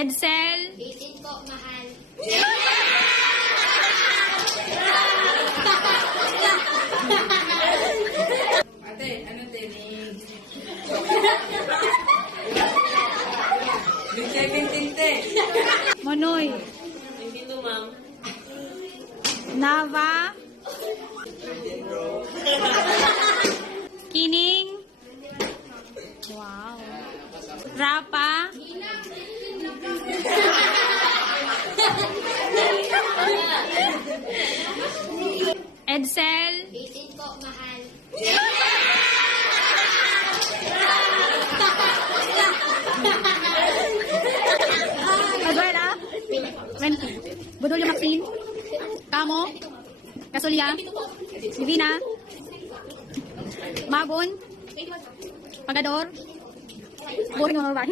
Edsel. Bitin po, mahal. Ate, ano din? May 17 te. Monoy. Hindi to, ma'am. Nava. Kining. Wow. Rapa. Edsel. Bitin po, mahal. Eduarda. Budolyo Maxine. Kamo. Kasulya. Divina. Magon. Pagador. Boring naman ba?